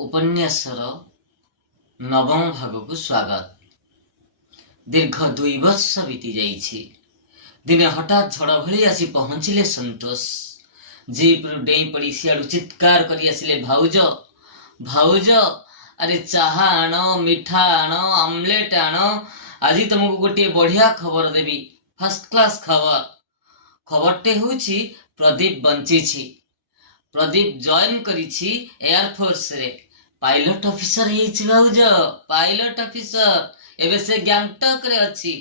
उपन्यासर नवम भाग को स्वागत। दीर्घ 2 वर्ष बीती जाइछि। दिने हठात झड़ भली आसी पहुँचिले संतोष। जीप डेई पड़ी सियाड़ू चित्कार करी आसिले, भाउज भाउज, अरे चाहा आण, मिठा आण, आमलेट आण, आज तुमको गोटे बढ़िया खबर देवी, फर्स्ट क्लास खबर। खबरटे होछि प्रदीप बंचिछि। प्रदीप जॉइन करिछि एयरफोर्स रे, पायलट ऑफिसर हेछि भाउज, पायलट ऑफिसर। एबे से गैंगटॉक रे अछि।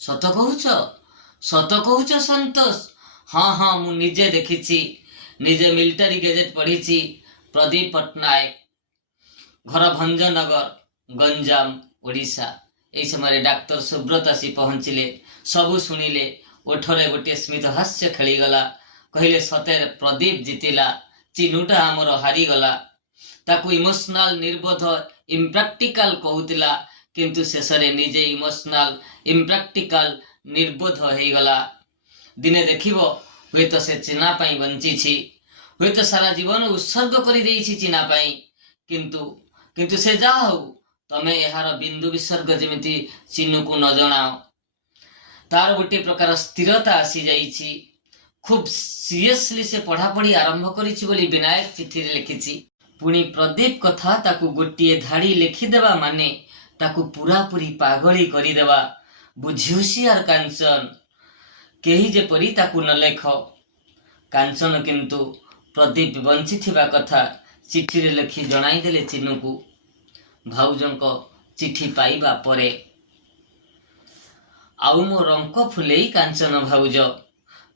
सत कहूछ, सत कहूछ संतोष? हाँ हाँ, मु निजे देखिछि, निजे मिलिटारी गेजेट पढ़िछि। प्रदीप पट्टनायक, घर भंजनगर, गंजाम, ओडिशा। एई समय डाक्टर सुब्रत आसी पहुँचिले। सबु शुणिले। ओठरे गोटे स्मित हास्य खेलीगला। कहले, सतेर प्रदीप जीतिला, चिनुटा आमर हारीगला। ताकू इमोशनाल, निर्बोध, इम्प्राक्टिकल कहूतिला, किंतु शेषरे निजे इमोशनाल, इम्प्राक्टिकल, निर्बोध होईगला। दिने देखिबो, हुए तो से चिना पाई बंचिछि, हुए तो सारा जीवन उत्सर्ग करि देइछि चिना पाई। किंतु से जा हौ, तमे एहार बिंदु विसर्ग जेमिति चिनु को न जणाओ। तार गोटे प्रकार स्थिरता आसी जाइछि। खूब सीरियसली से पढ़ापढ़ी आरंभ करिछि बोली विनायक चिठी रे लिखिछि। पुणी प्रदीप कथा ताकू गोटे धाड़ी लिखिदेवा माने ताकू पूरा पूरी पागली करिदेवा। बुझी हुसियार कांचन, केही जेपरी ताकू न लेख। कांचन किंतु प्रदीप बंचिथिबा कथा चिठी रे लिखि जणाई देले चिनुकू। भाउजंको चिठी पाइबा परे आउ मो रंक फुलेई कांचन भाउज,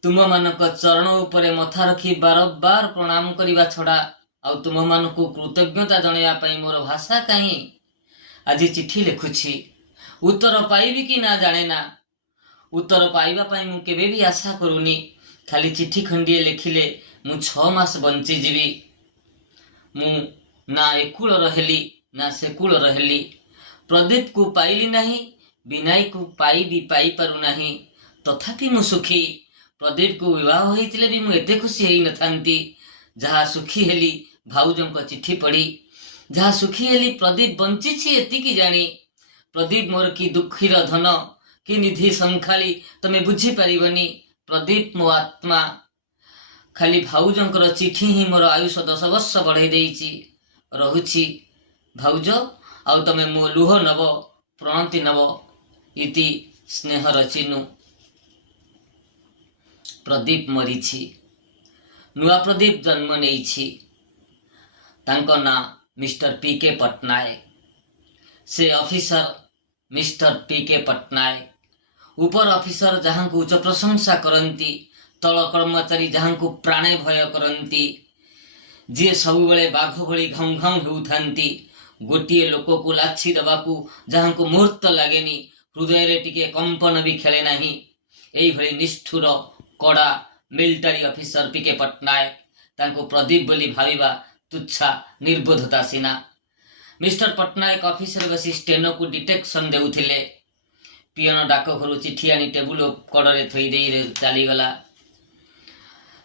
तुम मानक चरण उपरे मथा रखी बारंबार प्रणाम करिबा छड़ा आउ तुम मानकू कृतज्ञता जणाइबा पई मोर भाषा काई। आज चिठी लिखुछि, उत्तर पाइबी कि ना जाने ना। उत्तर पाइबा पई मु केबे भी आशा करूनी। खाली चिठी खंडिए लिखिले मु 6 मास बंची जीवी। मु ना एकुल रहेली ना सेकुल रहेली। प्रदीप को पाइली नहीं, विनाय को पाई पारू नहीं, तथापि मु सुखी। प्रदीप को विवाह होइतिले भी मु एते खुशी हेई नथांती जहा सुखी हेली भाउजंको चिठी पढ़ी। जहा सुखी हेली प्रदीप बंचिछि एतिकी जानी। प्रदीप मोर की दुखीर धन, कि निधि संखाली तमे बुझी पारिबनी। प्रदीप मो आत्मा। खाली भाउजंकर चिठी ही मोर आयुष 10 वर्ष बढ़ाई देइछि। रहुछि भाउज, आउ तमे मो लुह नब, प्रणति नब। इति स्नेहर चिनु। प्रदीप मरीछि। नुआ प्रदीप जन्म नेइछि। तांको ना मिस्टर पीके पट्टनायक। से ऑफिसर मिस्टर पीके पट्टनायक। ऊपर ऑफिसर जहां को उच्च प्रशंसा करंती, तल कर्मचारी जहां को प्राणे भय करंती, जे सब बेले बाघ भली घाउ घाउ हेउथांती, गोटिए लोक को लाछि दबाकू जहां को मुहूर्त लागेनी, हृदय रे टिके कंपन भी खेले नाही। एई भली निष्ठुर कड़ा मिलिटारी ऑफिसर पीके पट्टनायक तांको प्रदीप बोली भाविबा तुच्छा निर्बोधता सीना। मिस्टर पट्टनायक ऑफिस रे बसी स्टेनो को डिटेक्शन देउथिले। पियन डाक घरु चिठी आनी टेबुल कड़े थई देई चली गला।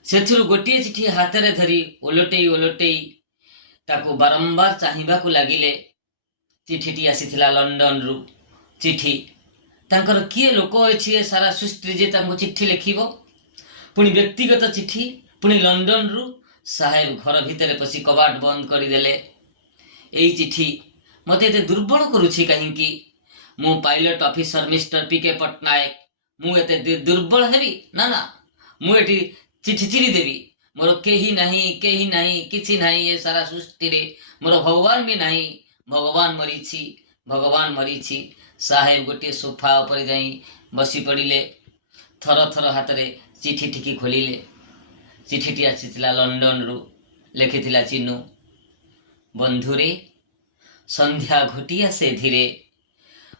सेथुरु गोटिए चिठी हाथ रे धरी ओलटेई ओलटेई ताको बारंबार चाहिबा को लागिले। चिठीटी आसीथिला लंडन रु। चिठी तांकर किए लोक अछि सारा सृष्टि जे तांको चिठी लिखिबो। पुणी व्यक्तिगत चिठी, पुणी लंडन रु। साहेब घर भितर पसी कबाट बंद करी देले। एई चिठी मते एते दुर्बल करूछि काहींकी? मु पायलट ऑफिसर मिस्टर पीके पट्टनायक, मु एते दुर्बल हेबी ना ना। मु एटी चिठी चिरी देबी। मोर केही नाही किछि नाही ए सारा सृष्टि रे। मोर भगवान भी नाही। भगवान मरीछि, भगवान मरीछि। साहेब गोटे सोफा ऊपर जाई बसी पड़िले। थर थर हाथ रे चिठी टिकी खोलिले। चिठीटी आसीथिला लंडन रु। लिखिथिला चिनु, बंधुरे संध्या घोटी आसे धीरे।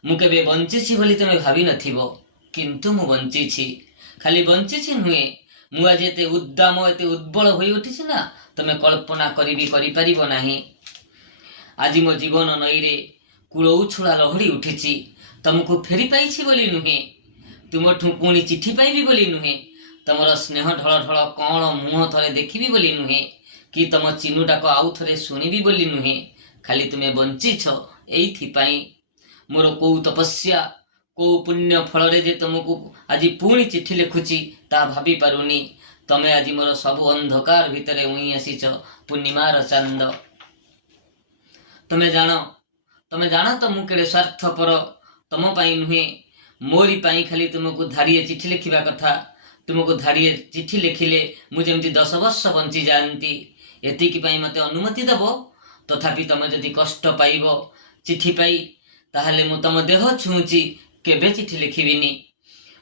मु केबे बंचिछि बोली तमे भाबी नथिबो, किंतु मु बंचिछि। खाली बंचिछि नुहे, मु आज एते उद्दाम एते उद्बल होई उठिछि ना, तमे कल्पना करिबी करि परिबो नाही। आज मो जीवन नईरे कूल उछुड़ा लहड़ी उठिछि। तुमको फेरी पाइछि बोली नुहे, तुमठू पुणी चिठी पाइबी बोली नुहे, तमर स्नेह ढल ढल कौन मुह थरे देखिबी बोली नुहे, कि तम चिनुटाक आउ थरे शुणिबी बोली नुहे, खाली तुम्हें बंचीछ एइथिपाई मोर कौ तपस्या कौ पुण्य फल जे तुमको आज पुणी चिठी लिखुची ता भाभी पारुनी तमे आज मोर सबु अंधकार भितर उई आसीच पूर्णिमार चांद तमे जान तो मु केड़े स्वार्थपर तुम पाई नुहे मोरी पाई खाली तुमको धाड़िए चिठी लिखा कथा तुमको धाड़िए चिठी लिखिले मुझे 10 वर्ष बंची जाती एतिकी पाई मते अनुमति दब तथापि तुम जदि कष्ट पाइब चिठी पाई ताहले मु तुम देह छुँची केबे चिठी लिखिबिनी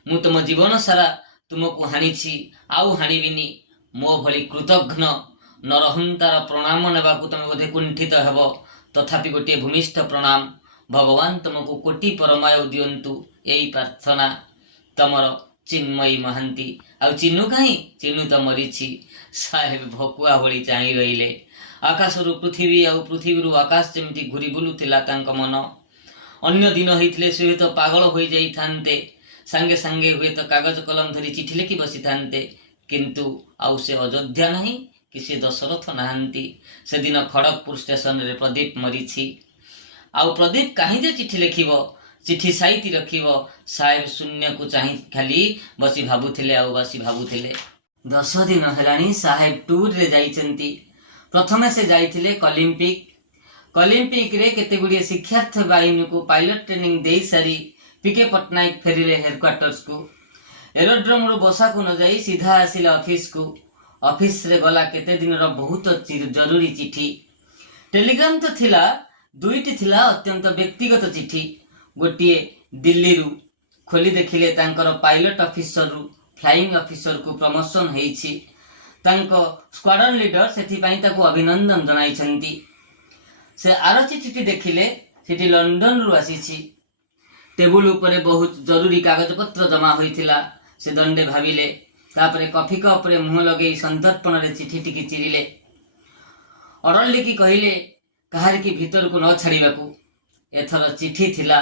मु तुम जीवन सारा तुमको हानिछि आउ हानिबिनी मो भली कृतघ्न नरहंतार प्रणाम नेबाकु तुम बोधे कुंठित हेब तथापि गोटे भूमिष्ठ प्रणाम भगवान तुमको कोटि परमायु दियंतु यही प्रार्थना तमर चिन्मयी महांती आउ चिन्नु कहीं चिन्नु तो मरीछि साहेब भकुआ भली चाहि रहिले आकाशरु पृथ्वी आउ पृथ्वी आकाश जेमती घुरी बुलुथिला तांक मन अन्य दिन होइथिले से तो पागल हो जाई थांते सांगे सांगे हुए तो कागज कलम धरी चिठी लिखि बसी थांते किंतु आउ से अयोध्या नहीं कि से दशरथ नहांती से दिन खड़गपुर स्टेशन रे प्रदीप मरीछि आउ प्रदीप कहीं जे चिठी लिखिब चिठी साइती रखिब साहेब शून्य को चाहि खाली बसी भाबुथिले आउ बसी भाबुथिले 10 दिन हेलानी साहेब टूर रे जाइचंती प्रथमे से जाइथिले कलिम्पिक रे केते गुडी शिक्षार्थी बाहिनी को पायलट ट्रेनिंग देई सारी पीके पटनायक फेरिले हेडक्वार्टर्स को एरोड्रोम रो बसा को न जाई सीधा आसिला ऑफिस रे गला केते दिन रो बहुत जरूरी चिठी टेलीग्राम तो थिला दुईटी थिला अत्यंत व्यक्तिगत चिठी गोटे दिल्ली रु खोली देखिले तांकर पायलट ऑफिसर रु फ्लाइंग ऑफिसर को प्रमोशन हेइछि तांको स्क्वाड्रन लीडर सेथि पई ताको अभिनंदन जणाइछंती से आरो चिठी देखिले सेठी लंडन रु आसीछि टेबुल ऊपर बहुत जरूरी कागज पत्र जमा होइथिला से दंडे भाविले तापरे कॉफी कप रे मुह लगे संदर्पण रे चिठी टिकी चिरिले ऑर्डर लिखि कहिले कहार की भीतर को न छाड़ीबाकू एथर चिठी थिला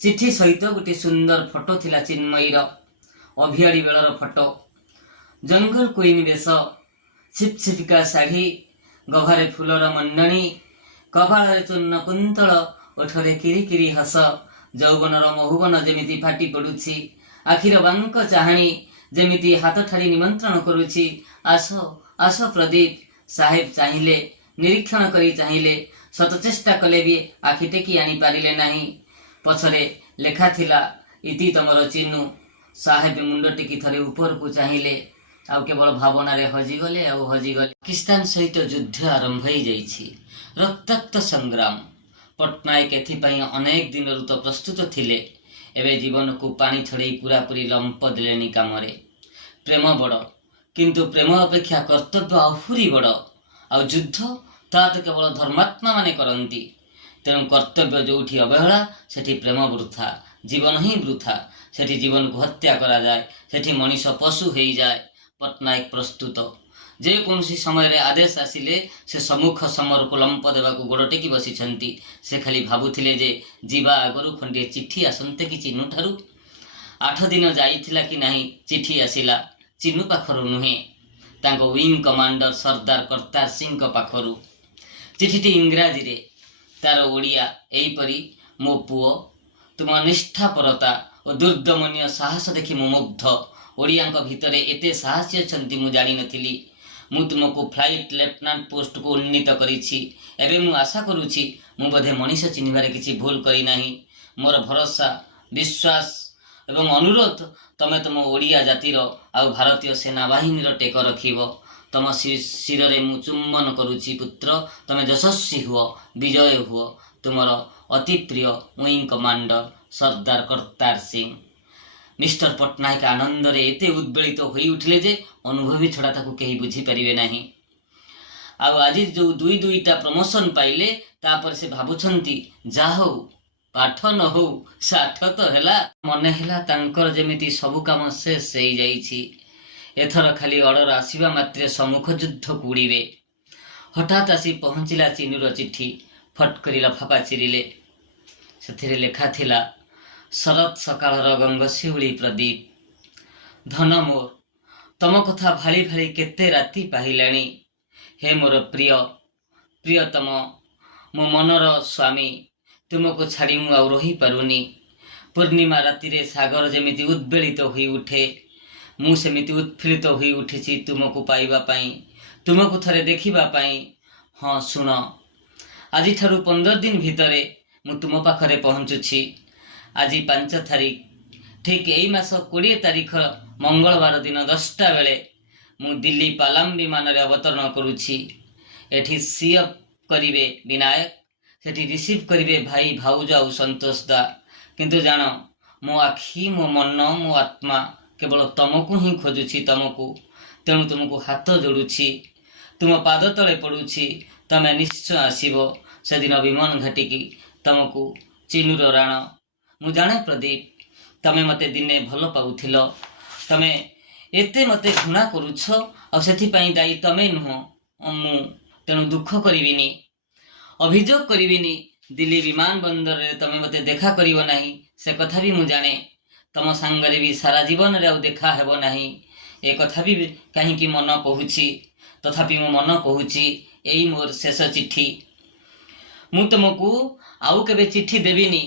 चिठी सहित गोटे सुंदर फोटो थिला चिन्मयीर अभियाड़ी बेलर फोटो जंगल क्वीन बेश छिपछिपिका शाढ़ी गभारे फूलर मंडणी कपाଳରେ चूर्ण कुंतल ओठरे किरिकिरि हस ଯୌବନର ମହୁବନ ଯେମିତି ଫାଟି ପଡୁଛି ଆଖିର ବାଙ୍କ ଚାହାଣୀ ଯେମିତି ହାତ ଠାରି ନିମନ୍ତ୍ରଣ କରୁଛି ଆସ ଆସ ପ୍ରଦୀପ ସାହେବ ଚାହିଁଲେ ନିରୀକ୍ଷଣ କରି ଚାହିଁଲେ ଶତ ଚେଷ୍ଟା କଲେ ବି ଆଖି ଟେକି ଆଣି ପାରିଲେ ନାହିଁ ପଛରେ ଲେଖା ଥିଲା ଇତି ତମର ଚିନୁ ସାହେବ ମୁଣ୍ଡ ଟେକି ଥରେ ଉପରକୁ ଚାହିଁଲେ ଆଉ କେବଳ ଭାବନାରେ ହଜିଗଲେ ପାକିସ୍ତାନ ସହିତ ଯୁଦ୍ଧ ଆରମ୍ଭ ହୋଇଯାଇଛି ରକ୍ତାକ୍ତ ସଂଗ୍ରାମ पट्टनायक एथिपाई अनेक दिन तो प्रस्तुत थिले एवं जीवन को पानी छड़े पूरापूरी लंप देले काम प्रेम बड़ किंतु प्रेम अपेक्षा कर्तव्य आहुरी बड़ आ युद्ध ता तो केवल धर्मात्मा माने करती तेणु कर्तव्य जोठी अवहेला सेठी प्रेम वृथा जीवन ही वृथा सेठी जीवन को हत्या करा जाए सेठी मनीष पशु हो जाए पट्टनायक प्रस्तुत जे कौन समय रे आदेश आसिले से सम्मुख समर को लंप देवा गोड़ टेकी बसी से खाली भाबुथिले जे जीवा आगरु खंडे चिठी आसंते कि चिन्नु ठारू 8 दिन जाइथिला कि नाही चिठी आसिला चिन्नु पाखरु नुहे तांको विंग कमांडर सरदार करतार सिंह को पाखरु चिठीटी इंग्राजी रे तार ओडिया एई परी मो पुओ तुम निष्ठापरता और दुर्दमनीय साहस देखि मो मुग्ध ओडियांक भितरे एते साहसी अछंती मु जानि नथिली मु तुमको फ्लाइट लेफ्टिनेंट पोस्ट को उन्नीत करिछि एबे मु आशा करूछि मु बधे मनीष चिन्हिबारे किछि भूल करी नाही मोर भरोसा विश्वास एवं अनुरोध तमे तुम ओडिया जातिर आ भारतीय सेनाबाहिनी टेक रखिब तम शिर रे मु चुम्बन करुछि पुत्र तमे यशस्वी हुओ विजय हुओ तुमर अति प्रिय विंग कमांडर सरदार करतार सिंह मिस्टर पट्टनायक आनंद रे एते उद्वेलित होई उठले जे अनुभवी छड़ा ताकू केही बुझी परिवे नाही आ आज जो दुईटा प्रमोशन पाइले तापर से भाबुछंती जा हो पाठ न हो साठ तो हेला मने हेला तांकर जेमिति सबु काम शेष हेई जाईछि एथर खाली ऑर्डर आसीबा मात्रे सम्मुख युद्ध कुड़ीबे हठात आसी पहुंचिला चिनुर चिठी फट करी लफापा चिरिले सेथिरे लेखा थिला शरत सकाळर गंगशिउली प्रदीप धन मोर तम कथा भाली भाली केते राति पाहिलाणी हे मोर प्रियतम मो मनर स्वामी तुमको छाड़ी मु आउ रही पारुनी। पूर्णिमा राति रे सागर जेमिति उद्वेलित होई उठे मु सेमिति उत्फुल्लित होई उठिछि तुमको पाइबा पाई, तुमको थरे देखिबा पाई। हाँ सुन, आज ठारू 15 दिन भितरे मु तुम पाखरे पहुँचुछि। आज 5 तारिख, ठीक एई मास 20 तारिख मंगलवार दिन 10टा बेले मु दिल्ली पालाम विमान रे अवतरण करुछि। एठी सीएफ करिवे विनायक, सेठी रिसीव करिवे भाई भाउज और संतोष दा। किंतु जान, मो आखि मो मन मो आत्मा केवल तुमको ही खोजुछि, तुमको। तेणु तुमको हाथ जोड़ुछि, तुम पाद तले पड़ुछि। तमे निश्चय आसीबो से दिन विमान घाटिकी तुमको चिनुर राण। मु जाने प्रदीप, तमे मते दिने भल पाउथिलो, तमे एते मते घृणा करुछ आ सेथिपाई दायी तमे नुह मु। तेणु दुख करिविनी, अभियोग करिविनी। दिल्ली विमान बंदर रे तमे मते देखा करिवो नाही से कथा भी मु जाने। तम सांगरे भी सारा जीवन रे आउ देखा हेबो नाही ए कथा भी कहीं की मन कहूछि। तथापि मो मन कहूछि एई मोर शेष चिट्ठी। मु तुमको आउ केबे चिट्ठी देबिनी।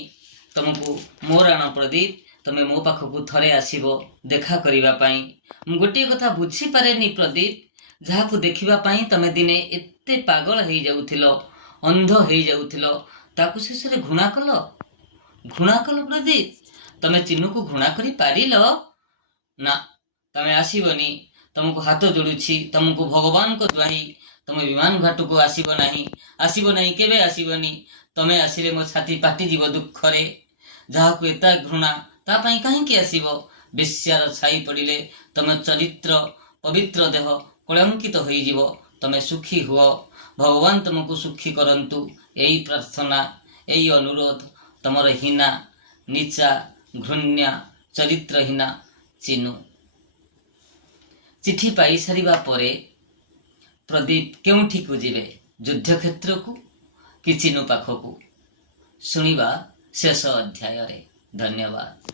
तुमको मोर आण प्रदीप, तमे मो पाखकु थरे आसीबो देखा करिबा पाई। मु गोटे कथा बुझी पारेनी प्रदीप, जाहाकु देखिबा पाई तमे दिने एते पागल हेई जाउथिलो, अंध हेई जाउथिलो, ताकु शेषरे घृणा कलो। घृणा कलो प्रदीप, तमे चिन्नुकु घृणा करि पारिलो ना? तमे आसीबनी। तुमको हाथ जोड़ुछि, तुमको भगवान को द्वाही। तमे विमान घाटको आसीबो नाही, आसीबो नाही, केबे आसीबनी। तमे आसिले मो छाती पाटी जीव दुखरे। जाहाकु एता घृणा ता पई काहे की आसीबो? विश्यार छाई पड़िले तमे चरित्र पवित्र देह कलंकित होई जीवो। तमे सुखी हुओ, भगवान तुमको सुखी करंतु। एई प्रार्थना, एई अनुरोध तमर हीना नीचा घृण्या चरित्रहीना चिनु। चिठी पाई सारिबा परे प्रदीप केउठी को जिवे? युद्ध क्षेत्र को कि चिनु पाखकु? सुनिबा शेष अध्याय रे। धन्यवाद।